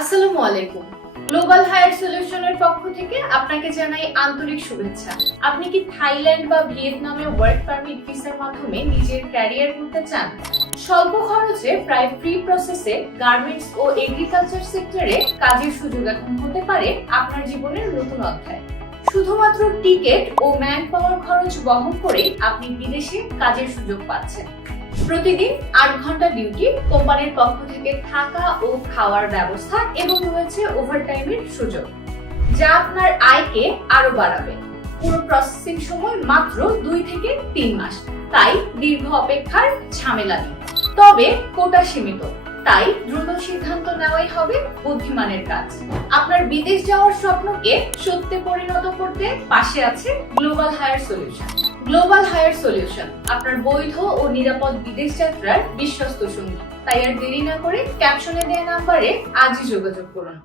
আসসালামু আলাইকুম। Global higher সলিউশনের পক্ষ থেকে আপনাকে জানাই আন্তরিক শুভেচ্ছা। আপনি কি থাইল্যান্ড বা ভিয়েতনামে ওয়ার্ক পারমিট ভিসার মাধ্যমে নিজের ক্যারিয়ার করতে চান? স্বল্প খরচে প্রায় ফ্রি প্রসেসে গার্মেন্টস ও এগ্রিকালচার সেক্টরে কাজের সুযোগ এখন হতে পারে আপনার জীবনের নতুন অধ্যায়। শুধুমাত্র টিকেট ও ম্যান পাওয়ার খরচ বহন করে আপনি বিদেশে কাজের সুযোগ পাচ্ছেন। প্রতিদিন ৮ ঘন্টা ডিউটি, কোম্পানির পক্ষ থেকে থাকা ও খাওয়ার ব্যবস্থা এবং রয়েছে ওভারটাইমের সুযোগ, যা আপনার আয়কে আরো বাড়াবে। পুরো প্রসেসিং সময় মাত্র ২ থেকে ৩ মাস, তাই দীর্ঘ অপেক্ষার ঝামেলা নেই। তবে কোটা সীমিত, তাই দ্রুত সিদ্ধান্ত নেওয়াই হবে বুদ্ধিমানের কাজ। আপনার বিদেশ যাওয়ার স্বপ্নকে সত্যে পরিণত করতে পাশে আছে global hire solution. Global hire solution আপনার বৈধ ও নিরাপদ বিদেশ যাত্রার বিশ্বস্ত সঙ্গী। তাই আর দেরি না করে ক্যাপশনে দেওয়া নাম্বারে আজই যোগাযোগ করুন।